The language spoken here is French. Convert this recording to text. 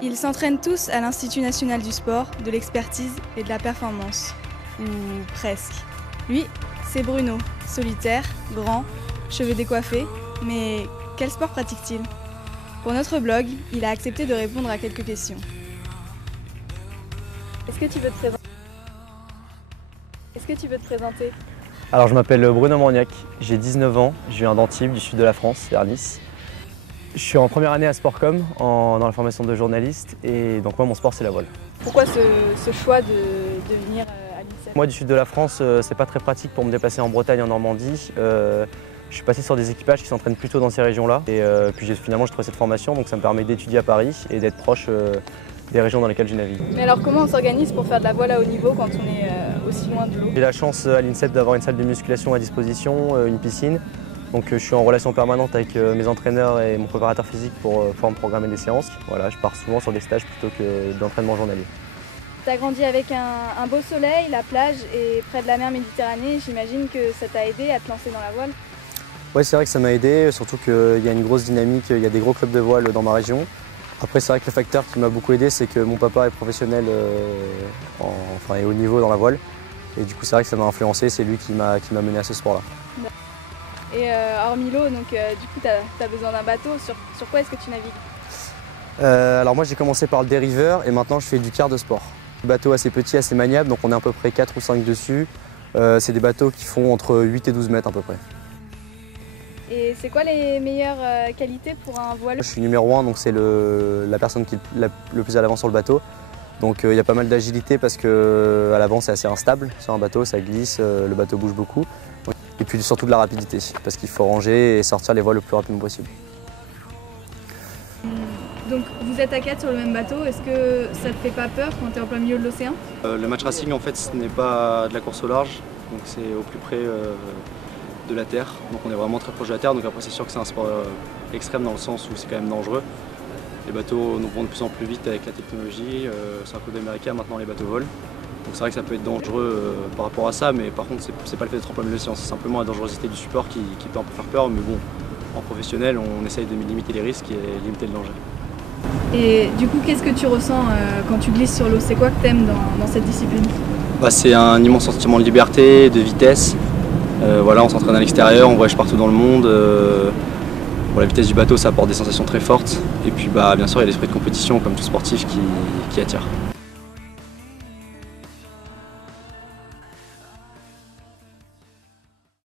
Ils s'entraînent tous à l'Institut national du sport, de l'expertise et de la performance. Ou presque. Lui, c'est Bruno, solitaire, grand, cheveux décoiffés, mais quel sport pratique-t-il? Pour notre blog, il a accepté de répondre à quelques questions. Est-ce que tu veux te présenter? Alors je m'appelle Bruno Morgnac, j'ai 19 ans, je viens d'Antibes, du sud de la France, vers Nice. Je suis en première année à Sportcom, dans la formation de journaliste, et donc moi mon sport c'est la voile. Pourquoi ce choix de venir à l'INSEP? Moi du sud de la France, c'est pas très pratique pour me déplacer en Bretagne, en Normandie. Je suis passé sur des équipages qui s'entraînent plutôt dans ces régions-là, et puis finalement j'ai trouvé cette formation, donc ça me permet d'étudier à Paris et d'être proche des régions dans lesquelles je navigue. Mais alors comment on s'organise pour faire de la voile à haut niveau quand on est aussi loin de l'eau? J'ai la chance à l'INSEP d'avoir une salle de musculation à disposition, une piscine. Donc je suis en relation permanente avec mes entraîneurs et mon préparateur physique pour pouvoir me programmer des séances. Voilà, je pars souvent sur des stages plutôt que d'entraînement journalier. Tu as grandi avec un beau soleil, la plage et près de la mer Méditerranée. J'imagine que ça t'a aidé à te lancer dans la voile? Oui, c'est vrai que ça m'a aidé, surtout qu'il y a une grosse dynamique, il y a des gros clubs de voile dans ma région. Après, c'est vrai que le facteur qui m'a beaucoup aidé, c'est que mon papa est professionnel et haut niveau dans la voile. Et du coup, c'est vrai que ça m'a influencé, c'est lui qui m'a mené à ce sport-là. Et hormis l'eau, donc du coup, tu as besoin d'un bateau. Sur quoi est-ce que tu navigues? Alors moi, j'ai commencé par le dériveur et maintenant, je fais du quart de sport. Bateau assez petit, assez maniable, donc on est à peu près 4 ou 5 dessus. C'est des bateaux qui font entre 8 et 12 mètres à peu près. Et c'est quoi les meilleures qualités pour un voile? Je suis numéro 1, donc c'est la personne qui est le plus à l'avant sur le bateau. Donc il y a pas mal d'agilité parce qu'à l'avant c'est assez instable sur un bateau, ça glisse, le bateau bouge beaucoup. Et puis surtout de la rapidité, parce qu'il faut ranger et sortir les voiles le plus rapidement possible. Donc vous êtes à 4 sur le même bateau, est-ce que ça te fait pas peur quand tu es en plein milieu de l'océan? Le match racing en fait ce n'est pas de la course au large, donc c'est au plus près de la terre, donc on est vraiment très proche de la terre, donc après c'est sûr que c'est un sport extrême dans le sens où c'est quand même dangereux. Les bateaux vont de plus en plus vite avec la technologie, c'est un peu d'américain maintenant les bateaux volent. Donc c'est vrai que ça peut être dangereux par rapport à ça, mais par contre c'est pas le fait d'être en plein milieu de l'océan, c'est simplement la dangerosité du support qui peut un peu faire peur, mais bon, en professionnel on essaye de limiter les risques et limiter le danger. Et du coup qu'est-ce que tu ressens quand tu glisses sur l'eau? C'est quoi que tu aimes dans cette discipline? C'est un immense sentiment de liberté, de vitesse. Voilà, on s'entraîne à l'extérieur, on voyage partout dans le monde. La vitesse du bateau ça apporte des sensations très fortes. Et puis bien sûr il y a l'esprit de compétition comme tout sportif qui attire.